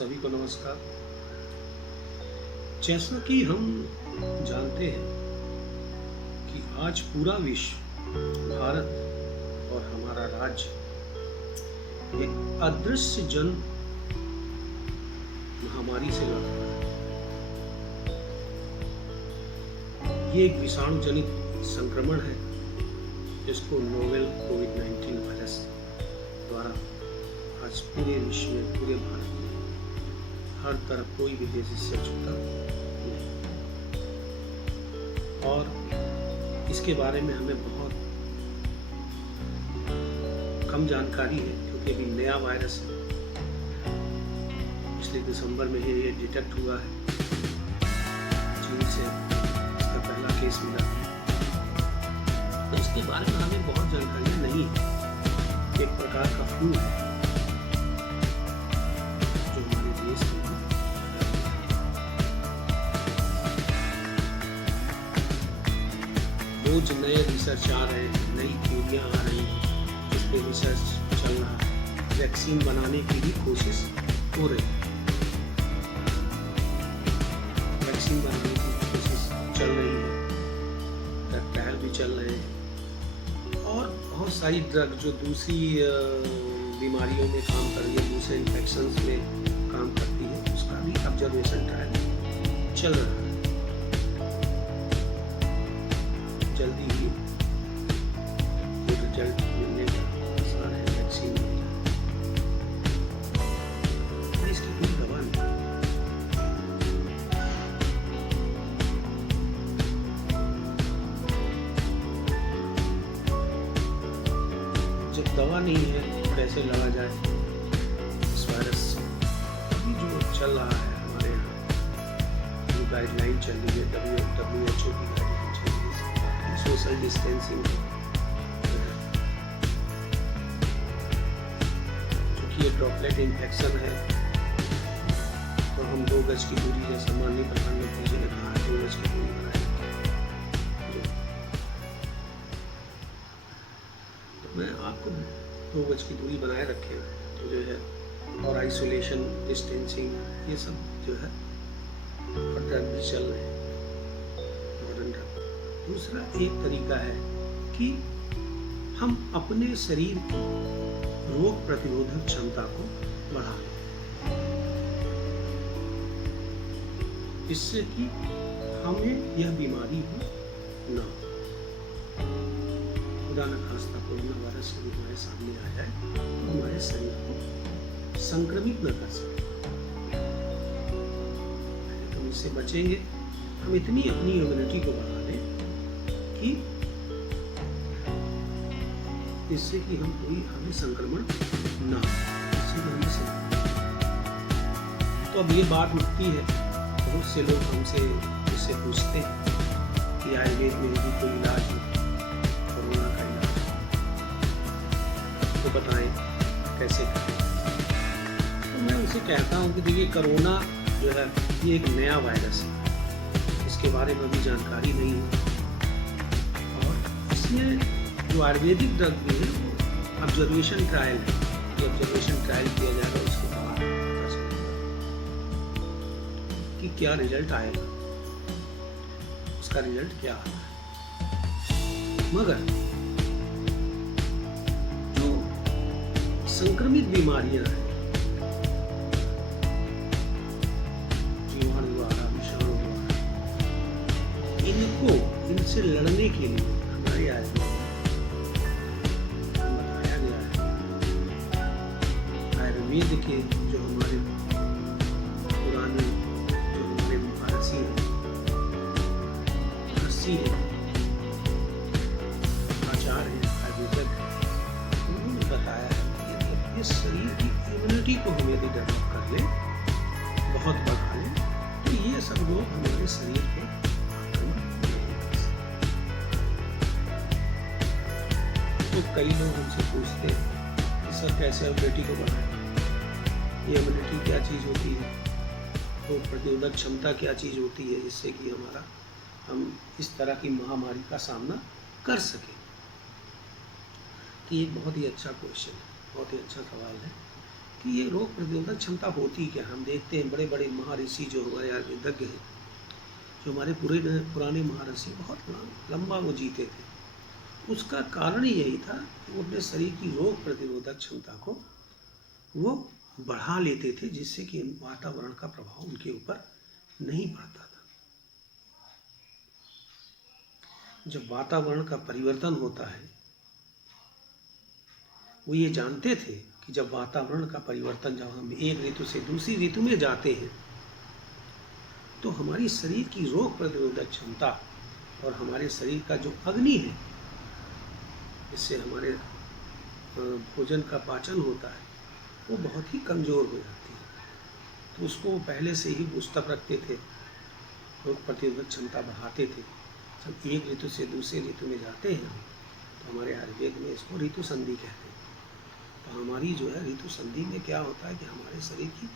सभी को नमस्कार। जैसा कि हम जानते हैं कि आज पूरा विश्व, भारत और हमारा राज्य एक अदृश्य जन महामारी से लड़ रहा है। ये एक विषाणु जनित संक्रमण है जिसको नोवेल कोविड-19 वायरस द्वारा आज पूरे विश्व में, पूरे भारत में हर तरफ कोई भी देश इससे छूटा नहीं। और इसके बारे में हमें बहुत कम जानकारी है क्योंकि अभी नया वायरस है। पिछले दिसंबर में ही ये डिटेक्ट हुआ है। चीन से इसका पहला केस मिला। तो इसके बारे में हमें बहुत जानकारी नहीं है। एक प्रकार का फ्लू है जो हमारे देश में रोज नए रिसर्च आ रहे हैं, नई थ्योरियाँ आ रही हैं, इस पे रिसर्च चल रहा है। वैक्सीन बनाने की भी कोशिश हो रही है। वैक्सीन बनाने की कोशिश चल रही है, ट्रायल भी चल रहे हैं। और बहुत सारी ड्रग जो दूसरी बीमारियों में काम कर रही है, दूसरे इन्फेक्शंस में काम करती है, उसका भी ऑब्जर्वेशन ट्रायल चल रहा है। जल्दी ही ये रिजल्ट मिलने का आसार है। वैक्सीन इसकी कोई दवा नहीं। जब दवा नहीं है तो कैसे लड़ा जाए इस वायरस से? अभी जो चल रहा है हमारे यहाँ जो गाइडलाइन चल रही है, WHO की गाइडलाइन चल रही है, सोशल डिस्टेंसिंग, क्योंकि ये ड्रॉपलेट इन्फेक्शन है तो हम 2 गज की दूरी, जैसा माननीय प्रधानमंत्री जी ने कहा 2 गज की दूरी बनाए। मैं आपको 2 गज की दूरी बनाए रखें तो जो है, और आइसोलेशन, डिस्टेंसिंग, ये सब जो है और ड्रग भी चल रहे हैं, मॉडर्न ड्रग। दूसरा एक तरीका है कि हम अपने शरीर की रोग प्रतिरोधक क्षमता को बढ़ा लें, इससे कि हमें यह बीमारी हो ना हो। खुदा न खास्ता कोरोना वायरस यदि हमारे सामने आ जाए तो हमारे शरीर को संक्रमित न कर सके। हम इससे बचेंगे। हम इतनी अपनी इम्यूनिटी को बढ़ा लें कि इससे कि हमें संक्रमण ना हो, इससे हमें तो अब ये बात उठती है, बहुत से लोग हमसे इससे पूछते हैं कि आयुर्वेद में भी कोई इलाज हो, कोरोना का इलाज तो बताएं कैसे करें। तो मैं उनसे कहता हूँ कि देखिए, कोरोना जो है ये एक नया वायरस है, इसके बारे में भी जानकारी नहीं है। और इसमें जो आयुर्वेदिक ड्रग भी है वो ऑब्जर्वेशन ट्रायल है। ये ऑब्जर्वेशन ट्रायल किया जाएगा, उसके बाद पता चलेगा कि क्या रिजल्ट आएगा, उसका रिजल्ट क्या आता है। मगर जो संक्रमित बीमारियां हैं, जीवाणु द्वारा, विषाणु द्वारा, इनसे लड़ने के लिए हमारे आयुर्वेद बताया गया है। आयुर्वेद के जो हमारे पुराने जो हमारे महर्षि हैं, आचार्य हैं, आयुर्वेदक हैं, उन्होंने बताया है कि इस शरीर की इम्यूनिटी को हम यदि डेवलप कर लें, बहुत बढ़ा लें, तो ये सब रोग हमारे शरीर को आक्रमण नहीं कर सकते। तो कई लोग हमसे पूछते हैं कि सर कैसे इम्यूनिटी को बढ़ाएं? ये इम्यूनिटी क्या चीज़ होती है? रोग प्रतिरोधक क्षमता क्या चीज़ होती है जिससे कि हम इस तरह की महामारी का सामना कर सकें? कि एक बहुत ही अच्छा क्वेश्चन है, बहुत ही अच्छा सवाल है। कि ये रोग प्रतिरोधक क्षमता होती क्या। हम देखते हैं बड़े बड़े महर्षि जो हमारे आयुर्वेदज्ञ हैं, जो हमारे पुराने महर्षि बहुत लंबा वो जीते थे, उसका कारण ही यही था कि वो अपने शरीर की रोग प्रतिरोधक क्षमता को वो बढ़ा लेते थे, जिससे कि वातावरण का प्रभाव उनके ऊपर नहीं पड़ता था। जब वातावरण का परिवर्तन होता है, वो ये जानते थे कि जब वातावरण का परिवर्तन, जब हम एक ऋतु से दूसरी ऋतु में जाते हैं, तो हमारी शरीर की रोग प्रतिरोधक क्षमता और हमारे शरीर का जो अग्नि है, इससे हमारे भोजन का पाचन होता है, वो बहुत ही कमज़ोर हो जाती है। तो उसको पहले से ही बूस्टअप रखते थे, रोग प्रतिरोधक क्षमता बढ़ाते थे। जब एक ऋतु से दूसरे ऋतु में जाते हैं तो हमारे आयुर्वेद में इसको ऋतु संधि कहते हैं। तो हमारी जो है ऋतु संधि में क्या होता है कि हमारे शरीर की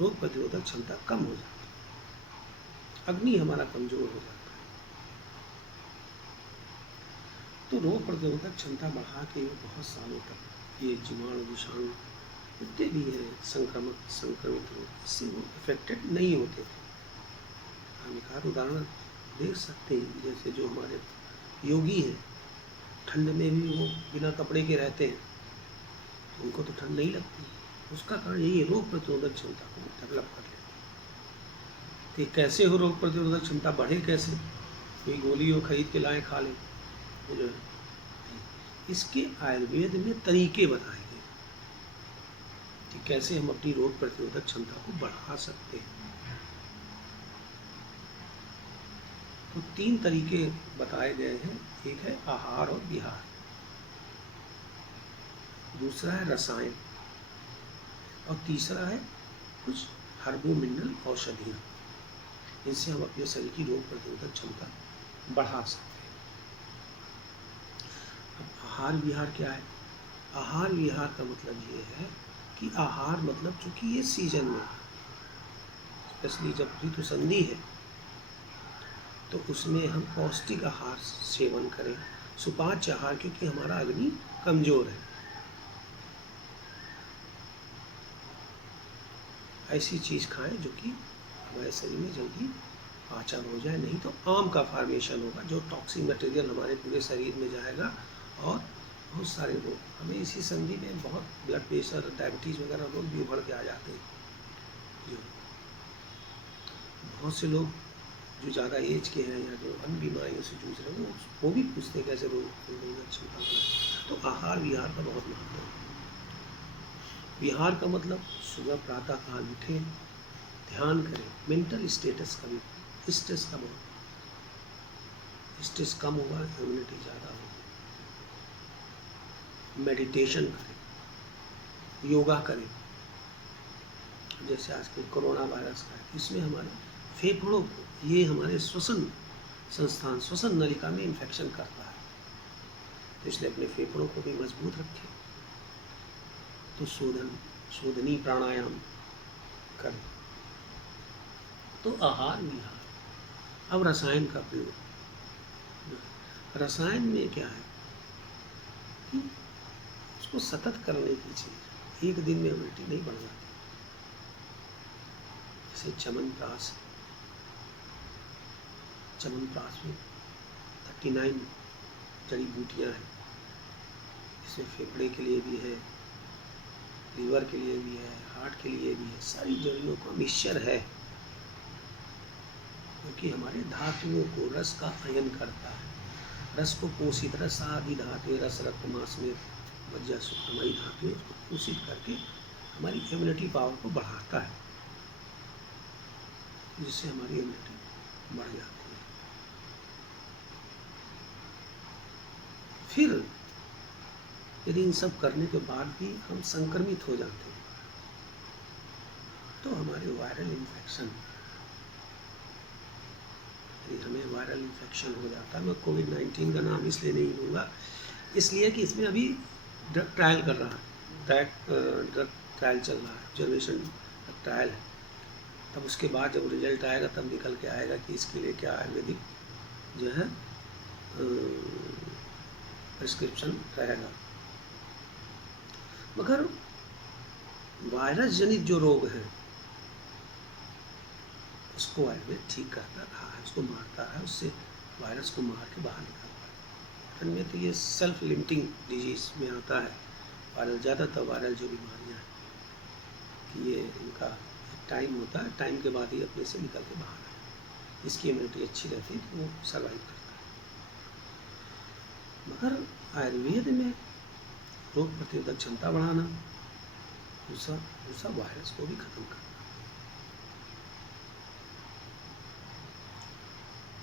रोग प्रतिरोधक क्षमता कम हो जाती है, अग्नि हमारा कमज़ोर हो जाता है। तो रोग प्रतिरोधक क्षमता बढ़ा के बहुत सालों तक ये जीवाणु विषाणु जितने भी हैं संक्रमित रोग, इससे वो इफेक्टेड नहीं होते थे। हम एक आध उदाहरण देख सकते हैं, जैसे जो हमारे योगी हैं, ठंड में भी वो बिना कपड़े के रहते हैं, तो उनको तो ठंड नहीं लगती। उसका कारण यही है, रोग प्रतिरोधक क्षमता को डेवलप कर लेते। तो कैसे हो रोग प्रतिरोधक क्षमता बढ़े कैसे, कोई गोली हो खरीद के लाए खा लें, जो है इसके आयुर्वेद में तरीके बताए गए कि कैसे हम अपनी रोग प्रतिरोधक क्षमता को बढ़ा सकते हैं। तो 3 तरीके बताए गए हैं। एक है आहार और विहार, दूसरा है रसायन, और तीसरा है कुछ हर्बो मिनरल औषधियाँ। इनसे हम अपने शरीर की रोग प्रतिरोधक क्षमता बढ़ा सकते हैं। अब आहार विहार क्या है? आहार विहार का मतलब ये है कि आहार मतलब चूँकि ये सीजन में, स्पेशली जब ऋतु संधि है, तो उसमें हम पौष्टिक आहार सेवन करें, सुपाच्य आहार, क्योंकि हमारा अग्नि कमज़ोर है। ऐसी चीज़ खाएं जो कि हमारे शरीर में जल्दी पाचन हो जाए, नहीं तो आम का फॉर्मेशन होगा, जो टॉक्सिक मटेरियल हमारे पूरे शरीर में जाएगा और बहुत सारे रोग, हमें इसी संधि में बहुत ब्लड प्रेशर, डायबिटीज़ वगैरह रोग भी उभर के आ जाते हैं। जो बहुत से लोग जो ज़्यादा एज के हैं या जो अन्य बीमारियों से जूझ रहे हैं, वो भी पूछते हैं कैसे रोग प्रतिरोधक क्षमता बढ़ाएं। तो आहार विहार का बहुत महत्व है। विहार का मतलब सुबह प्रातः काल उठें, ध्यान करें, मेंटल स्टेटस का भी, स्ट्रेस का बहुत, स्ट्रेस कम होगा, इम्यूनिटी ज़्यादा होगी। मेडिटेशन करें, योगा करें, जैसे आजकल कोरोना वायरस का है, इसमें हमारे फेफड़ों को, ये हमारे श्वसन संस्थान, श्वसन नलिका में इन्फेक्शन करता है, तो इसलिए अपने फेफड़ों को भी मजबूत रखें। तो शोधनी प्राणायाम करें। तो आहार विहार। अब रसायन का प्रयोग। रसायन में क्या है कि उसको सतत करने की चीज़, एक दिन में इम्यूनिटी नहीं बढ़ जाती। जैसे च्यवनप्राश में 39 जड़ी बूटियाँ हैं। इसमें फेफड़े के लिए भी है, लीवर के लिए भी है, हार्ट के लिए भी है, सारी जड़ियों का मिक्सचर है, क्योंकि हमारे धातुओं को रस का अयन करता है, रस को पोषित, रस आदि धातु, रस रक्त मांस में मज्जा हमारी धातुएं को पोषित करके हमारी इम्यूनिटी पावर को बढ़ाता है, जिससे हमारी इम्यूनिटी बढ़ जाती है। फिर यदि इन सब करने के बाद भी हम संक्रमित हो जाते हैं, तो हमारे वायरल इन्फेक्शन, यदि हमें वायरल इन्फेक्शन हो जाता है, मैं कोविड-19 का नाम इसलिए नहीं लूँगा, इसलिए कि इसमें अभी ड्रग ट्रायल कर रहा है, ड्रग ट्रायल चल रहा है, ऑब्जर्वेशन ट्रायल है। तब उसके बाद जब रिजल्ट आएगा तब निकल के आएगा कि इसके लिए क्या आयुर्वेदिक जो है प्रिस्क्रिप्शन रहेगा। मगर वायरस जनित जो रोग हैं उसको आयुर्वेद ठीक करता रहा है, उसको मारता है, उससे वायरस को मार के बाहर निकालता है। इनमें तो ये सेल्फ लिमिटिंग डिजीज में आता है वायरल, ज़्यादातर वायरल जो बीमारियाँ हैं कि ये इनका एक टाइम होता है, टाइम के बाद ही अपने से निकल के बाहर आए, इसकी इम्यूनिटी अच्छी रहती है तो वो सर्वाइव करता है। मगर आयुर्वेद में रोग प्रतिरोधक क्षमता बढ़ाना, दूसरा वायरस को भी खत्म करना।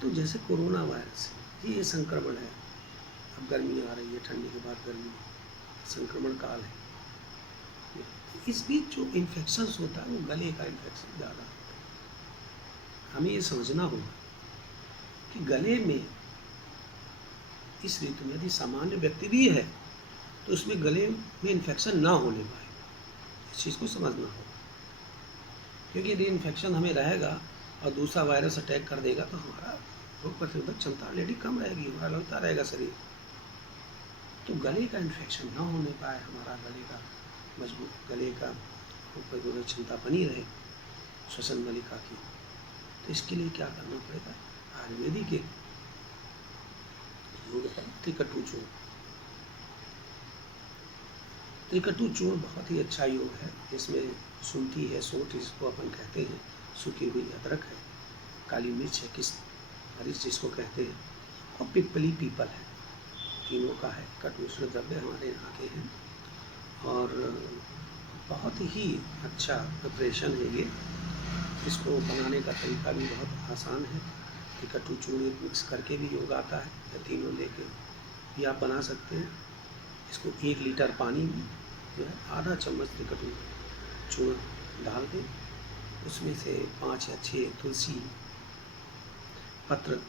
तो जैसे कोरोना वायरस है, ये संक्रमण है, अब गर्मी आ रही है, ठंडी के बाद गर्मी, संक्रमण काल है। इस बीच जो इन्फेक्शंस होता है वो गले का इन्फेक्शन ज़्यादा होता है। हमें ये समझना होगा कि गले में इस ऋतु में यदि सामान्य व्यक्ति भी है तो उसमें गले में इन्फेक्शन ना होने पाए, इस चीज़ को समझना होगा। क्योंकि यदि इन्फेक्शन हमें रहेगा और दूसरा वायरस अटैक कर देगा तो हमारा रोग प्रतिरोधक क्षमता ऑलरेडी कम रहेगी, हमारा लड़ता रहेगा शरीर। तो गले का इन्फेक्शन ना होने पाए, हमारा गले का मजबूत, गले का रोग प्रतिरोधक क्षमता बनी रहे, श्वसन नलिका की, तो इसके लिए क्या करना पड़ेगा? आयुर्वेदिक एक योग है त्रिकटु चूर्ण। त्रिकटु चूर्ण बहुत ही अच्छा योग है। इसमें शुंठी है, सोंठ जिसको अपन कहते हैं, सूखी हुई अदरक है, काली मिर्च है, किस मरीच जिसको कहते हैं, और पिपली पीपल है, तीनों का है। कटुष्ण द्रव्य हमारे यहाँ के हैं और बहुत ही अच्छा प्रिपरेशन है ये। इसको बनाने का तरीका भी बहुत आसान है। त्रिकटु चूर्ण मिक्स करके भी योग आता है, या तीनों लेके भी आप बना सकते हैं। इसको 1 लीटर पानी में जो है आधा चम्मच त्रिकटु चूर्ण डाल दें, उसमें से 5 या 6 तुलसी पत्र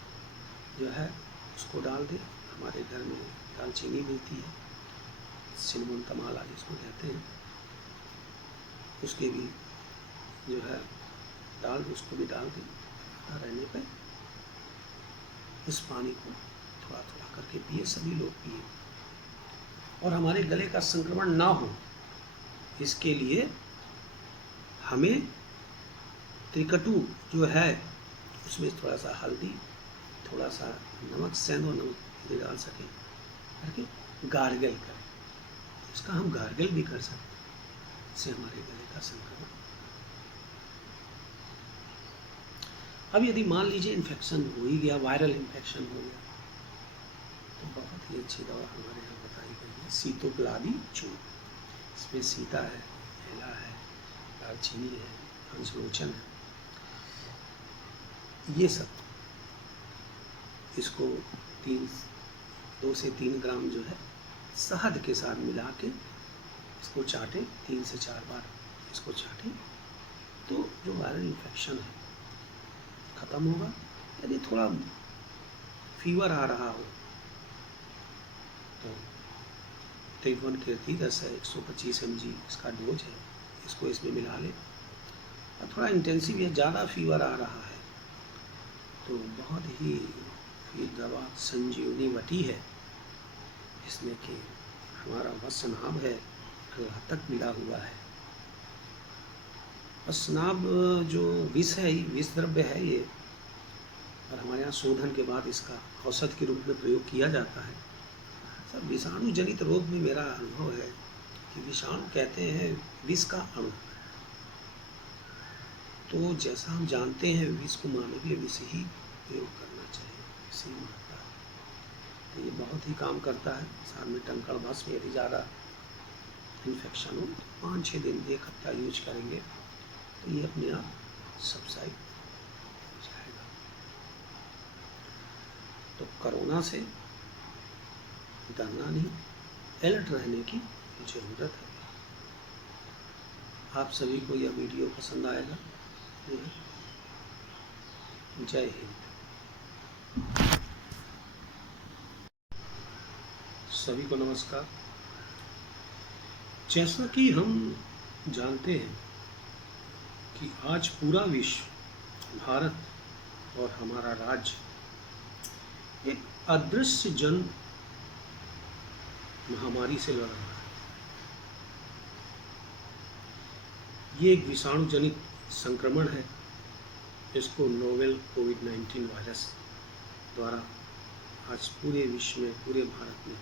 जो है उसको डाल दें। हमारे घर में दालचीनी मिलती है, सिनमन तमाला जिसको कहते हैं, उसके भी जो है डाल दें, उसको भी डाल दें। रहने पर इस पानी को थोड़ा थोड़ा करके पिए, सभी लोग पिए, और हमारे गले का संक्रमण ना हो इसके लिए हमें त्रिकटु जो है उसमें थोड़ा सा हल्दी, थोड़ा सा नमक, सेंधो नमक यदि डाल सकें करके गार्गल करें। इसका हम गार्गल भी कर सकते हैं, इससे हमारे गले का संक्रमण। अब यदि मान लीजिए इन्फेक्शन हो ही गया, वायरल इन्फेक्शन हो गया, तो बहुत ही अच्छी दवा हमारे यहाँ बताई गई है सीतोपलादी चूर्ण। इसमें सीता है, एला है, दालचीनी है, हंसलोचन है, ये सब इसको 2 से 3 ग्राम जो है शहद के साथ मिला के इसको चाटें, 3 से 4 बार इसको चाटें, तो जो वायरल इन्फेक्शन है ख़त्म होगा। यदि थोड़ा फीवर आ रहा हो तो त्रिभुवन कीर्ति 10 है, 125 mg इसका डोज है, इसको इसमें मिला लें। और थोड़ा इंटेंसिव या ज़्यादा फीवर आ रहा है तो बहुत ही दवा संजीवनी वटी है, इसमें कि हमारा वसनाभ है, अल्लाह तक मिला हुआ है। वसनाभ जो विष है, विष द्रव्य है ये, और हमारे यहाँ शोधन के बाद इसका औषध के रूप में प्रयोग किया जाता है। सब विषाणु जनित रोग में मेरा अनुभव है कि विषाणु कहते हैं विष का अणु, तो जैसा हम जानते हैं विष को मारने के लिए विष ही प्रयोग करना चाहिए, विष ही मारता है। तो ये बहुत ही काम करता है। साथ में टंकण भस्म, यदि ज़्यादा इन्फेक्शन हो तो 5-6 दिन 1 हफ्ता यूज करेंगे तो ये अपने आप सबसाइड हो जाएगा। तो कोरोना से डरना नहीं, अलर्ट रहने की ज़रूरत है। आप सभी को यह वीडियो पसंद आएगा। जय हिंद। सभी को नमस्कार। जैसा कि हम जानते हैं कि आज पूरा विश्व, भारत और हमारा राज्य एक अदृश्य जन महामारी से लड़ रहा है। ये एक विषाणु जनित संक्रमण है। इसको नोवेल कोविड-19 वायरस द्वारा आज पूरे विश्व में, पूरे भारत में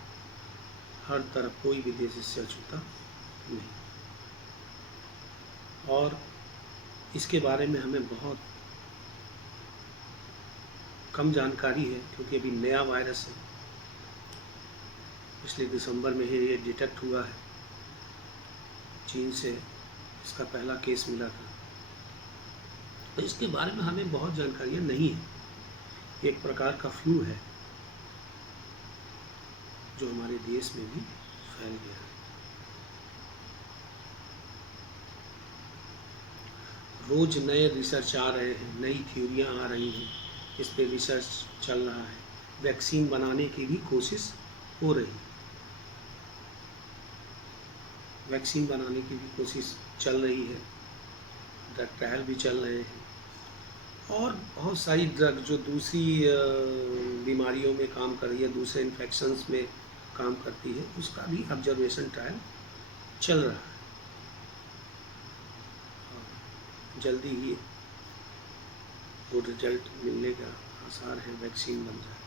हर तरफ कोई भी देश इससे अछूता नहीं। और इसके बारे में हमें बहुत कम जानकारी है, क्योंकि अभी नया वायरस है। पिछले दिसंबर में ही ये डिटेक्ट हुआ है। चीन से इसका पहला केस मिला था। तो इसके बारे में हमें बहुत जानकारियाँ नहीं है। एक प्रकार का फ्लू है जो हमारे देश में भी फैल गया है। रोज नए रिसर्च आ रहे हैं, नई थ्योरियाँ आ रही हैं, इस पे रिसर्च चल रहा है। वैक्सीन बनाने की भी कोशिश हो रही है। वैक्सीन बनाने की भी कोशिश चल रही है, ड्रग ट्रायल भी चल रहे हैं। और बहुत सारी ड्रग जो दूसरी बीमारियों में काम कर रही है, दूसरे इन्फेक्शंस में काम करती है, उसका भी ऑब्जर्वेशन ट्रायल चल रहा है। जल्दी ही गुड रिजल्ट मिलने का आसार है, वैक्सीन बन जाए।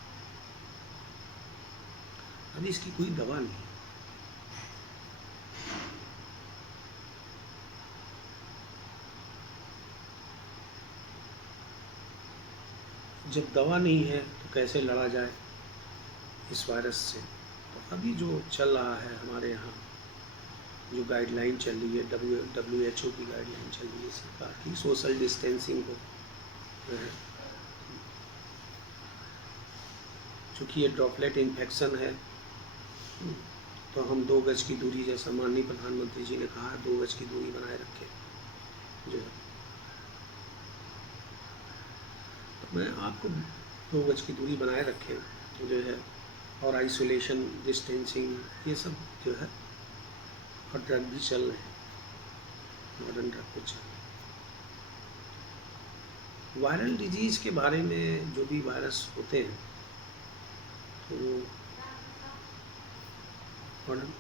अभी इसकी कोई दवा नहीं है। जब दवा नहीं है तो कैसे लड़ा जाए इस वायरस से? तो अभी जो चल रहा है हमारे यहाँ, जो गाइडलाइन चल रही है, WHO की गाइडलाइन चल रही है सरकार की, सोशल डिस्टेंसिंग को जो है, चूँकि ये ड्रॉपलेट इन्फेक्शन है, तो हम 2 गज की दूरी, जैसा माननीय प्रधानमंत्री जी ने कहा है, 2 गज की दूरी बनाए रखें। जो है, तो मैं आपको 2 गज की दूरी बनाए रखें जो है, और आइसोलेशन, डिस्टेंसिंग, ये सब जो है, और ड्रग भी चल रहे हैं, मॉडर्न ड्रग कुछ चल रहे हैं। वायरल डिजीज़ के बारे में, जो भी वायरस होते हैं, तो मॉडर्न